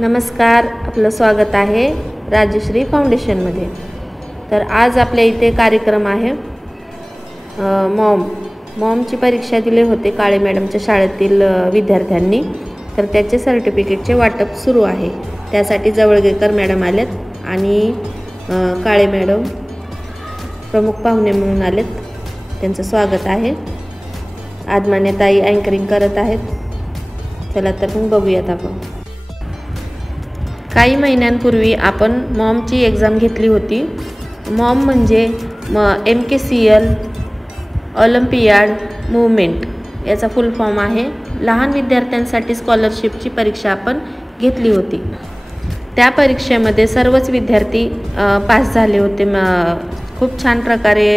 नमस्कार, आपलं स्वागत आहे राजश्री फाउंडेशनमध्ये। तर आज आपल्या इथे कार्यक्रम आहे। मॉमची परीक्षा दिली होते काळे मॅडमच्या शाळेतील विद्यार्थ्यांनी। तर त्याचे सर्टिफिकेटचे वाटप सुरू आहे। त्यासाठी जवळगेकर मॅडम आलेत आणि काळे मॅडम प्रमुख पाहुणे म्हणून आलेत। त्यांचं स्वागत आहे। आदमान्यताई अँकरिंग करत आहेत। चला तर मग बघूयात आपण। काही महिन्यांपूर्वी आपण मॉमची एक्झाम घेतली होती। मॉम म्हणजे MKCL ऑलिम्पियाड मूवमेंट याचा फुल फॉर्म आहे। लहान विद्यार्थ्यांसाठी स्कॉलरशिपची परीक्षा आपण घेतली होती। त्या परीक्षेमध्ये सर्वच विद्यार्थी पास झाले होते। खूप छान प्रकारे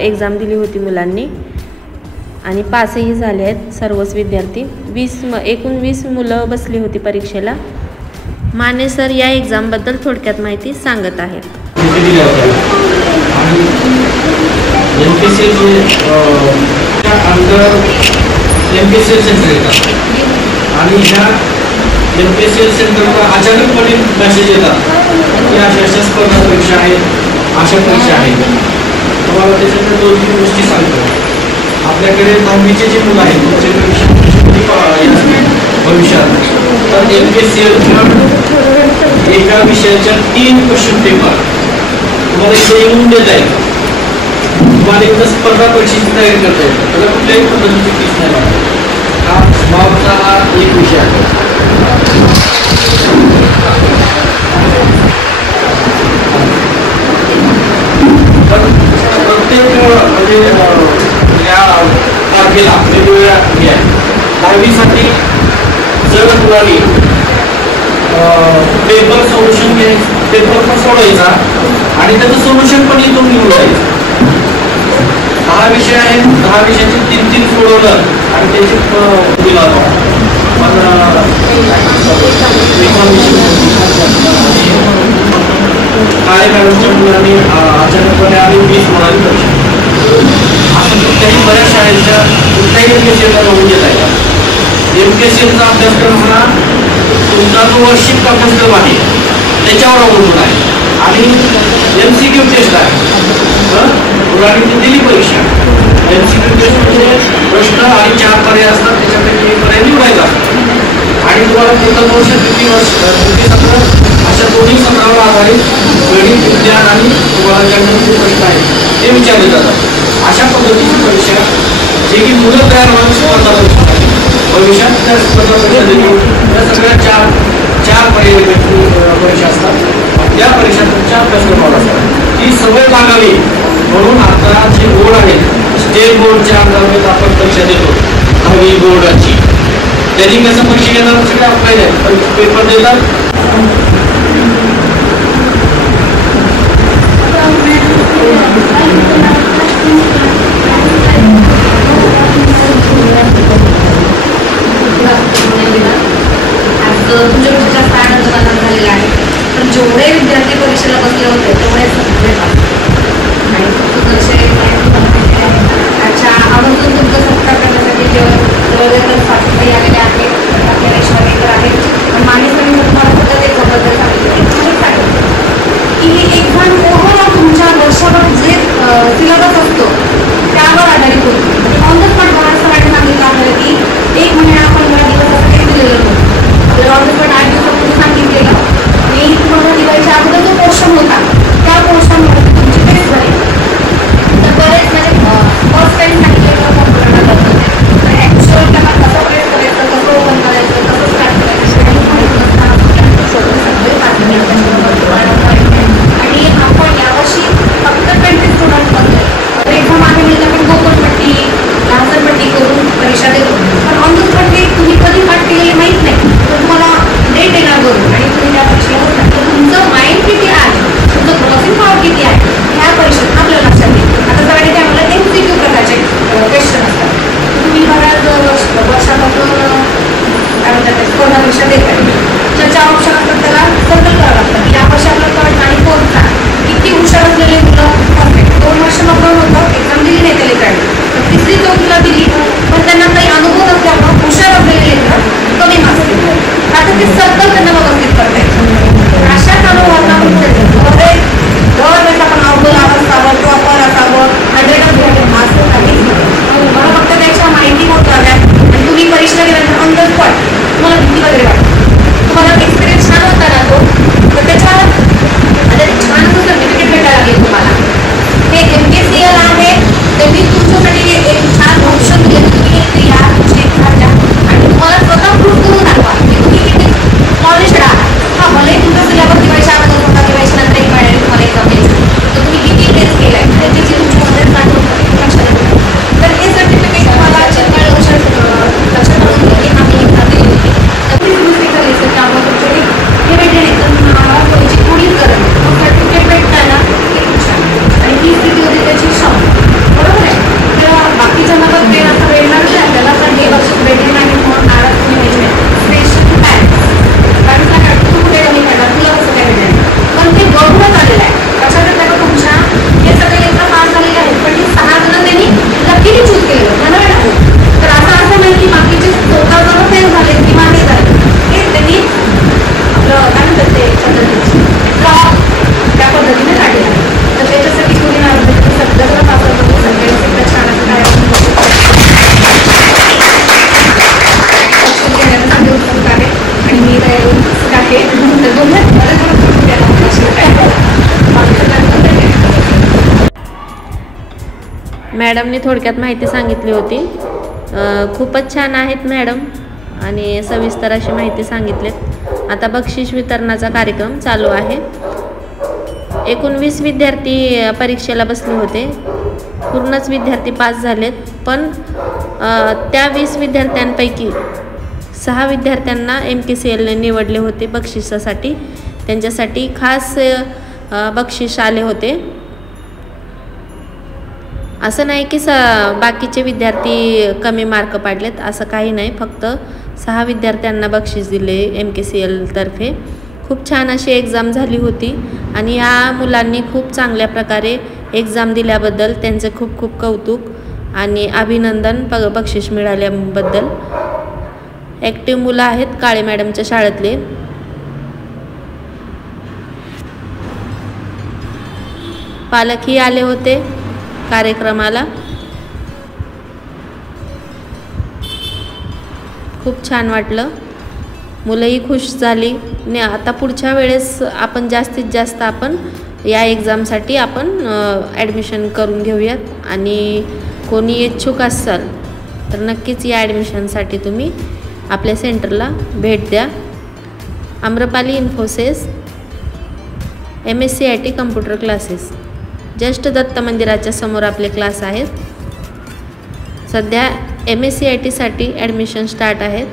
एक्झाम दिली होती मुलांनी आणि पासही झाले आहेत सर्वच विद्यार्थी। एकूण 20 मुलं बसली होती परीक्षेला। माने सर या एक्झामबद्दल थोडक्यात माहिती सांगत आहेत। MKCL सेंटर येतात आणि ह्या MKCL सेंटरला अचानकपणे मेसेज येतात की अशा स्पर्धा परीक्षा आहेत, अशा परीक्षा आहेत। तुम्हाला त्याच्याकडे 2-3 गोष्टी सांगतो। आपल्याकडे 10वीचे जे मुलं आहेत त्यांचे परीक्षा भविष्यात तर MKCL एका विषयाच्या 3 क्वेश्चन पेपर तुम्हाला इथे येऊन देत आहे। तुम्हाला इथं स्पर्धा परीक्षेची तयारी करता येते। त्याला कुठल्याही पद्धतीची फीस नाही लागत। हा मॉमचा हा एक विषय आहे। प्रत्येक म्हणजे या तारखेला वेगवेगळ्या हे आहे। 10वीसाठी जर मुलांनी पेपर सोल्युशन पेपर पण सोडवायचा आणि त्याचं सोल्युशन पण इथून घेऊन जायचं। 10 विषय आहेत, 10 विषयाचे 3-3 सोडवलं आणि त्याची दिला पण काळे मॅडमच्या मुलांनी अचानकपणे आम्ही 20 मुलांनी परीक्षा असं कुठल्याही बऱ्याच शाळेच्या कुठल्याही MKCLला होऊन घेत आहे। MKCLचा अभ्यासक्रम हा तुमचा जो वार्षिक अभ्यासक्रम आहे त्याच्यावर अवलंबून आहे आणि MCQ टेस्ट आहे। मुलांनी ती दिली परीक्षा। MCQ टेस्ट म्हणजे प्रश्न आणि 4 पर्याय असतात, त्याच्यापैकी एक पर्याय निवडायचा आणि तुम्हाला प्रथम वर्ष द्वितीय सत्र अशा दोन्ही सत्रावर आधारित गणित, विज्ञान आणि तुम्हाला ज्या प्रश्न आहेत ते विचारले जातात। अशा पद्धतीची परीक्षा जे की मुलं तयार व्हायची स्पर्धा परीक्षा भविष्यात त्या स्पर्धा परीक्षा त्या सगळ्या 4 पर्याय परीक्षा असतात। त्या परीक्षा तुमच्या अभ्यासक्रमावर असतात। ती सवय लागावी म्हणून आता जे बोर्ड आहेत स्टेट बोर्डच्या अंतर्गत आपण परीक्षा देतो 10वी बोर्डाची। त्यांनी कसं परीक्षा घेणार सगळे अप्लाय आहेत, पेपर देतात तुमच्या जास्त आनंद झालेला आहे। पण जेवढे विद्यार्थी परीक्षेला बसले होते तेवढेच अच्छा आवर्जून तुमचं सत्कार करण्यासाठी जवळजवळ साथी आलेले आहेत, आपले रेश्माकर आहेत। माणिकांनी तुम्हाला सुद्धा ते बद्दल सांगितलं की ही एक्झाम ओव्हरऑल तुमच्या वर्षभर जे सिलेबस असतो त्यावर आधारित होती। ऑन द स्पॉट बऱ्याच सरांनी सांगितलं आहे की 1 महिना 15 दिवस असं काही दिलेलं नव्हतं। आपल्याला ऑन द स्पॉट 8 दिवसापूर्वी सांगितलेलं आणि तुम्हाला दिवाळीच्या अगोदर जो पोर्शन होता त्या पोर्शनमध्ये तुमची टेस्ट झाली। तर बरेच म्हणजे फर्स्ट टाइम सांगितलेलं फॉर्म भरायला जातं, ॲक्च्युअल त्यांना कसं प्रेस करायचं, कसं ओपन करायचं, कसं स्टार्ट करायचं तुम्हाला भीती वगैरे वाटते, तुम्हाला एक्सपिरियन्स छान होता ना तो, तर त्याच्या छान सर्टिफिकेट भेटायला लागेल तुम्हाला. हे MKCL आहे, त्यांनी तुमच्यासाठी एक छान ऑप्शन दिले, तुम्ही या चेक करा आणि तुम्हाला स्वतः प्रूव्ह करून दाखवा की तुम्ही किती नॉलेज आहात. हा भले तुमचा सिलेबस दिवाळीच्या होता, दिवाळीच्या नंतर एक मिळेल तुम्हाला एक्झाम द्यायची, तर तुम्ही किती टेस्ट केलाय त्याची जी तुमच्यामध्ये साठवून. तर हे सर्टिफिकेट तुम्हाला लक्षात आणून की आम्ही एक्झाम दिली होती. तर ती दुसरी करायचं त्यामुळे तुमच्याकडे हे भेटेल एक्झाम आम्हाला थोडीशी थोडीच गरज आहे. मग सर्टिफिकेट भेटताना एक छान आणि ही स्थिती होती त्याची शाम, बरोबर आहे. तर बाकीच्या नंबर पेन असं भेटणार नाही आपल्याला, तर हे लक्षात भेटेल आणि म्हणून आराम तुम्ही भेटले स्पेशल कारण काय तू कुठे कमी करणार, तुला कसं काय भेटेल, पण ते बघूनच आलेलं आहे. लक्षात येतं का तुमच्या हे सगळे एकदा पास झालेले आहेत, पण हे 6 जण त्यांनी लकीली चूज केलं मला वाटतं. तर असं नाही की बाकीचे 14 जण फेल झाले किंवा हे झाले, हे त्यांनी आपलं काय म्हणतात ते पद्धतीने त्या पद्धतीने काढलेलं आहे. तर त्याच्यासाठी कोणी सगळं पास होतं सगळ्यांचे छान असं काय आहे आणि मी तयार आहे. तर दोन्ही मॅडमने थोडक्यात माहिती सांगितली होती. खूपच छान आहेत मॅडम आणि सविस्तर अशी माहिती सांगितलीत. आता बक्षीस वितरणाचा कार्यक्रम चालू आहे. एकूण 20 विद्यार्थी परीक्षेला बसले होते. पूर्णच विद्यार्थी पास झालेत, पण त्या 20 विद्यार्थ्यांपैकी 6 विद्यार्थ्यांना MKCLने निवडले होते बक्षिसासाठी. त्यांच्यासाठी खास बक्षीस आले होते. असं नाही की बाकीचे विद्यार्थी कमी मार्क पाडलेत, असं काही नाही. फक्त 6 विद्यार्थ्यांना बक्षीस दिले MKCL तर्फे. खूप छान अशी एक्झाम झाली होती आणि या मुलांनी खूप चांगल्या प्रकारे एक्झाम दिल्याबद्दल त्यांचे खूप खूप कौतुक आणि अभिनंदन बक्षीस मिळाल्याबद्दल. ॲक्टिव्ह मुलं आहेत काळे मॅडमच्या शाळेतले. पालकही आले होते कार्यक्रमाला. खूप छान वाटलं, मुलंही खुश झाली. ने आता पुढच्या वेळेस आपण जास्तीत जास्त आपण या एक्झामसाठी आपण ॲडमिशन करून घेऊयात आणि कोणी इच्छुक असाल तर नक्कीच या ॲडमिशनसाठी तुम्ही आपल्या सेंटरला भेट द्या. Amrapali Infosys MSc IT computer classes just Datta मंदिराच्या समोर आपले क्लास आहेत. सध्या MSc ITसाठी ॲडमिशन स्टार्ट आहेत.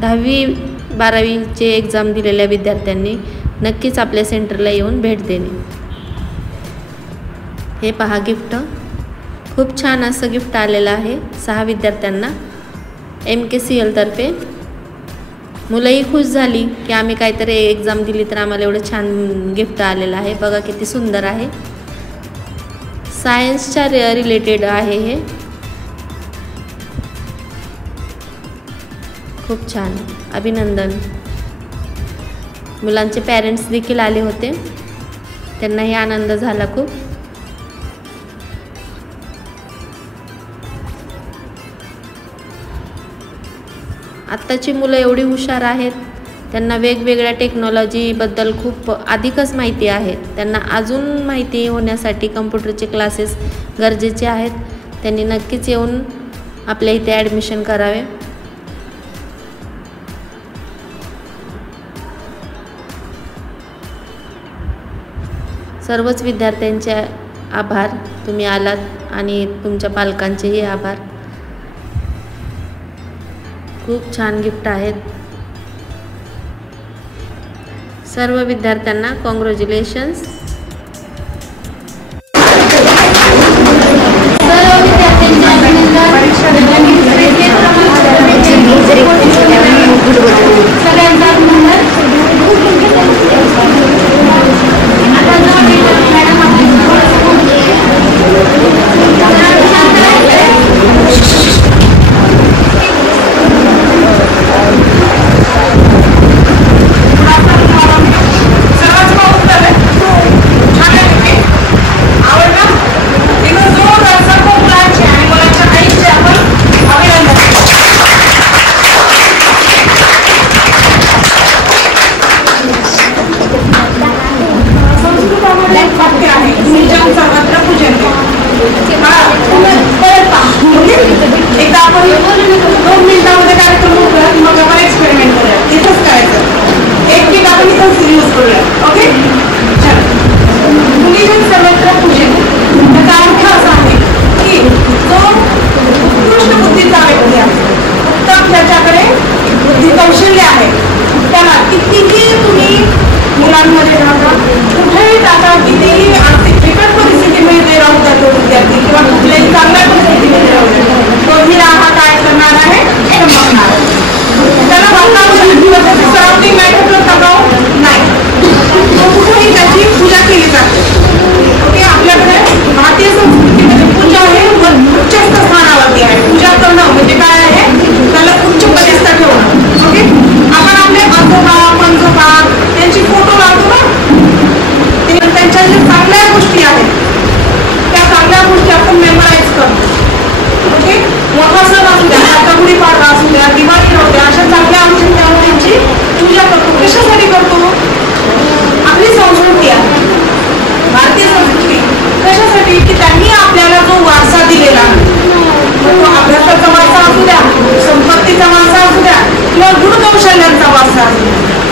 10वी-12वीचे एक्झाम दिलेल्या विद्यार्थ्यांनी नक्कीच आपल्या सेंटरला येऊन भेट देणे. हे पहा गिफ्ट, खूप छान असं गिफ्ट आलेलं आहे 6 विद्यार्थ्यांना MKCL तर्फे. मुलंही खुश झाली की आम्ही काहीतरी एक्झाम दिली तर आम्हाला एवढं छान गिफ्ट आलेलं आहे. बघा किती सुंदर आहे. सायन्सच्या रिलेटेड आहे हे. खूप छान, अभिनंदन. मुलांचे पॅरेंट्स देखील आले होते, त्यांनाही आनंद झाला खूप. आत्ताची मुलं एवढी हुशार आहेत, त्यांना वेगवेगळ्या टेक्नॉलॉजीबद्दल खूप अधिकच माहिती आहे. त्यांना अजून माहिती होण्यासाठी कम्प्युटरचे क्लासेस गरजेचे आहेत. त्यांनी नक्कीच येऊन आपल्या इथे ॲडमिशन करावे. सर्वच विद्यार्थ्यांचे आभार, तुम्ही आलात आणि तुमच्या पालकांचेही आभार. खूप छान गिफ्ट आहेत. सर्व विद्यार्थ्यांना कॉंग्रॅच्युलेशन्स.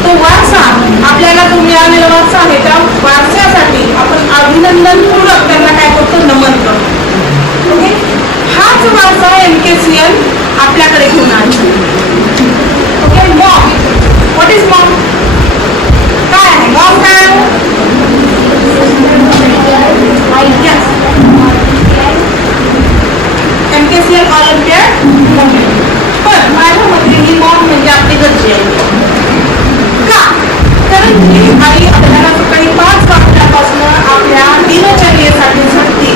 तो वारसा आपल्याला तो मिळालेला वारसा आहे, त्या वारशासाठी आपण अभिनंदनपूर्वक त्यांना काय करतो, नमन करतो. ओके, हाच वारसा MKCL आपल्याकडे घेऊन आला. Okay, Maugham, what is Maugham? काय आहे मॉम? काय MKCL ऑलिम्पियाड मूवमेंट. पण माझ्या मते ही मॉम म्हणजे आपली गरजे आहे. का? कारण ही आई आपल्याला सकाळी 5 वाजल्यापासून आपल्या दिनचर्येसाठी झटते.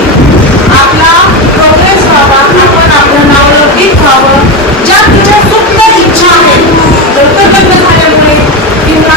आपला प्रोग्रेस व्हावा, आपण आपलं नाव लौकिक व्हावं, ज्या तिच्या सुप्त इच्छा आहेत तर लग्न झाल्यामुळे किंवा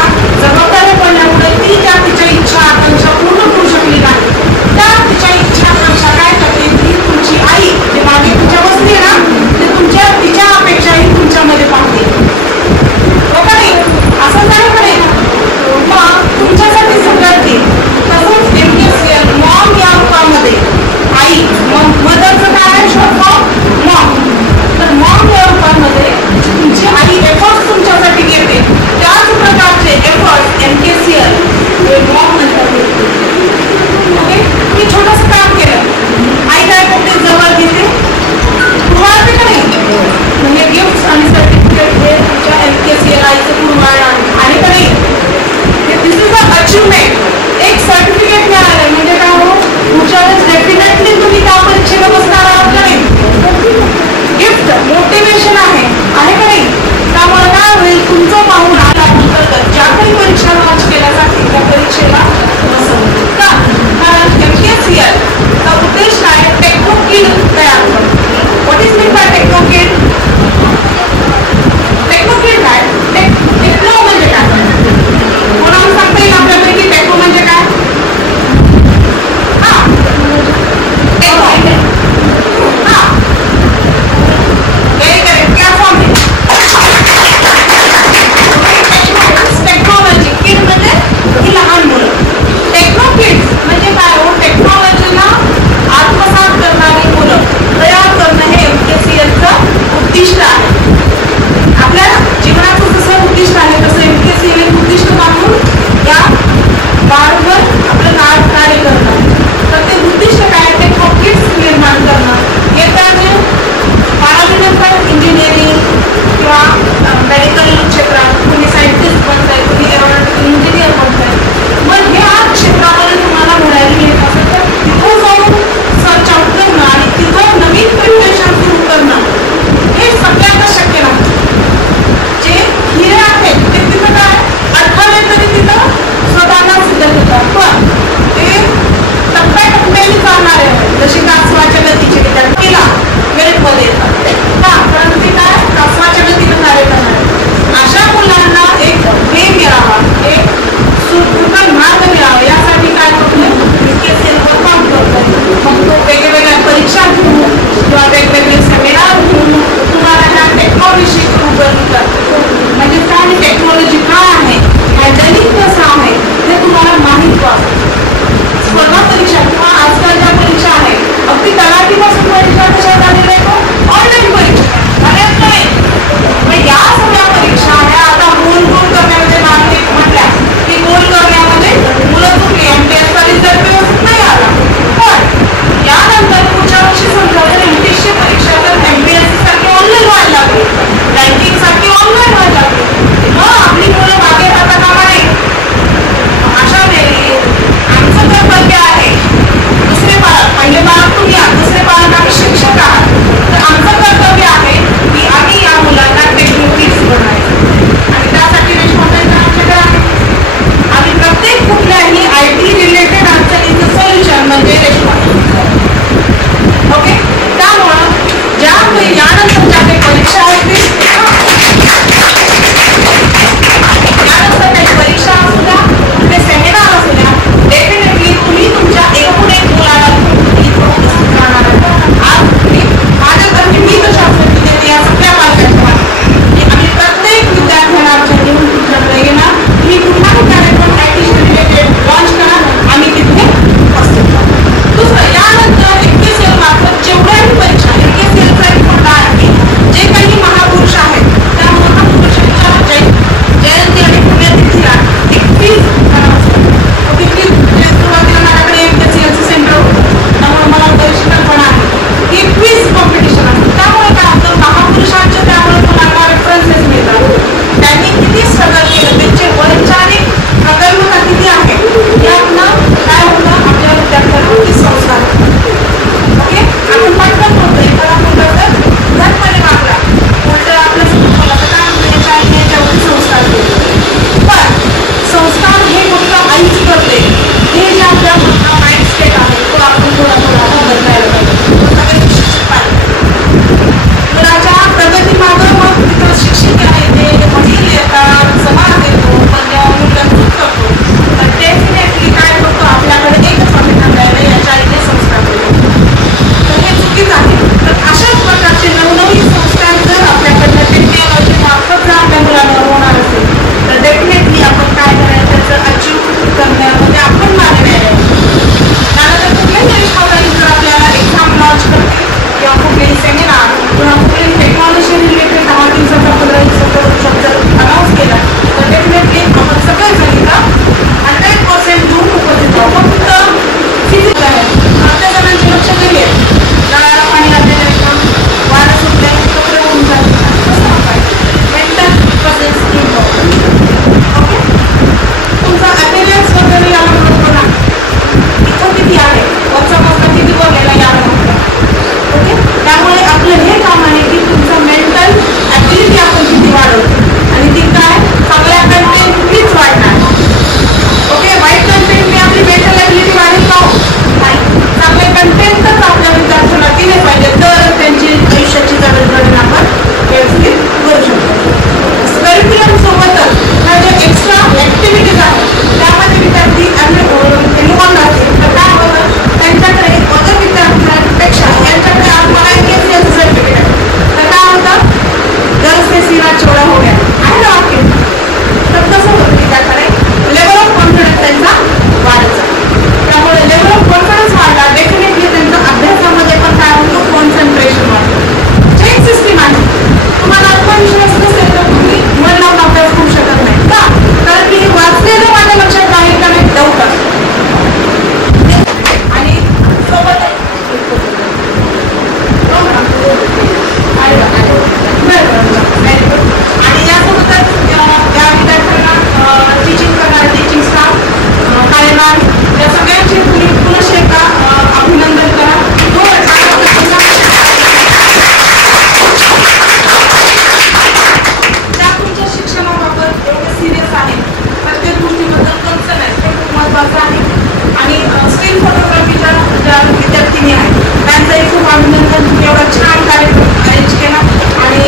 तुम्ही एवढा छान कार्यक्रम अरेंज केला आणि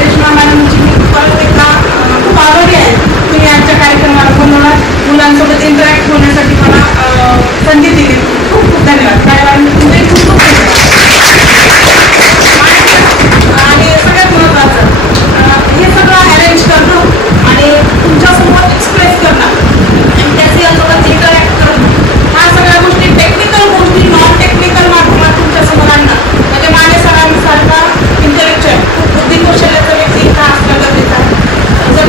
रेश्मा मॅडमची मी परत एकदा खूप आभारी आहे. तुम्ही आजच्या कार्यक्रमाला बोलवणार, मुलांसोबत इंटरॅक्ट होण्यासाठी मला संधी दिली. खूप खूप धन्यवाद. तुमचे खूप खूप धन्यवाद. आणि सगळ्यात महत्त्वाचं हे सगळं अरेंज करणं आणि तुमच्यासमोर एक्सप्रेस करणं, त्याच्यासोबत इंटरॅक्ट करणं, ह्या सगळ्या गोष्टी टेक्निकल गोष्टी नॉन टेक्निकल माध्यमात तुमच्यासमोर आणणं म्हणजे माने सरांसारखा इंटेलेक्च्युअल खूप बुद्धिकौशल्याचा व्यक्ती हा असणं गरजेचं आहे. जर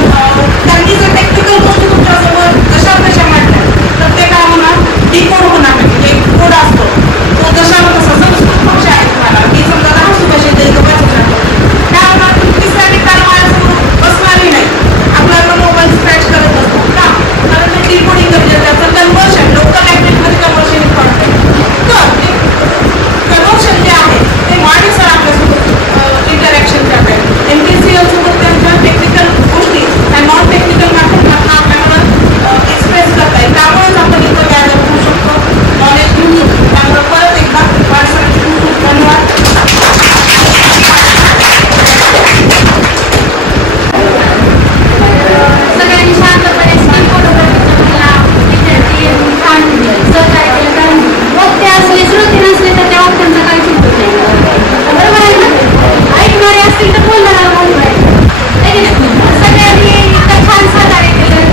त्यांनी जर टेक्निकल गोष्टी तुमच्यासमोर कशा मांडल्या तर ते काय होणार, डिकोड होणार नाही. एक कोड असतो तो कशाला कसा संस्कृत भाषा आहे तुम्हाला की समजा 10 सुभाषित त्यामुळे तुम्ही तिसऱ्या ठिकाणी माझ्यासमोर बसणारही नाही. आपल्याला मोबाईल स्क्रॅच करत असतो का, कारण ते डिकोडिंग गरजेचं असतं. कन्व्हर्शन लोकल लँग्वेजमध्ये कन्व्हर्शन इम्पॉर्टंट आहे. तर कन्व्हर्शन जे आहे ते माने सर आपल्यासोबत इंटरॅक्शन करत आहेत. MKCL सोबत त्यांच्या टेक्निकल गोष्टी आणि नॉन टेक्निकल माध्यमातून आपल्याला एक्सप्रेस करता येईल. त्यामुळेच आपण इथं गॅदर होऊ शकतो, नॉलेज घेऊ शकतो. त्यामुळे परत एकदा सरांचे खूप खूप धन्यवाद. सगळ्यांनी शांतपणे स्किल फोटोग्राफीचा विद्यार्थी सहकार्य केलं. कारण वक्ते असले श्रोते नसले तर त्या वक्त्यांचा काही चुकत नाही. बरोबर आहे ना, ऐकणारे असतील तर बोलणारा बरोबर आहे. सगळ्यांनी इतकं छान सहकार्य केलं.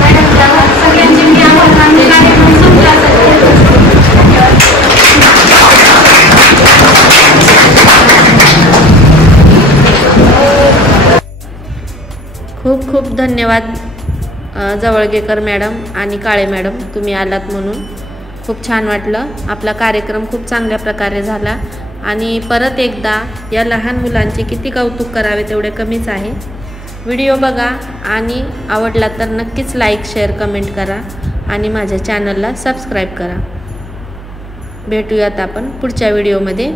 मॅडम सगळ्यांचे मी आभार मानते. कार्यक्रम संपला. खूप खूप धन्यवाद जवळगेकर मॅडम आणि काळे मॅडम, तुम्ही आलात म्हणून खूप छान वाटलं. आपला कार्यक्रम खूप चांगल्या प्रकारे झाला आणि परत एकदा या लहान मुलांचे किती कौतुक करावे तेवढे कमीच आहे. व्हिडिओ बघा आणि आवडला तर नक्कीच लाईक, शेअर, कमेंट करा आणि माझ्या चॅनलला सबस्क्राईब करा. भेटूयात आपण पुढच्या व्हिडिओमध्ये.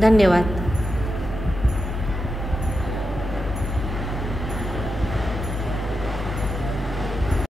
धन्यवाद.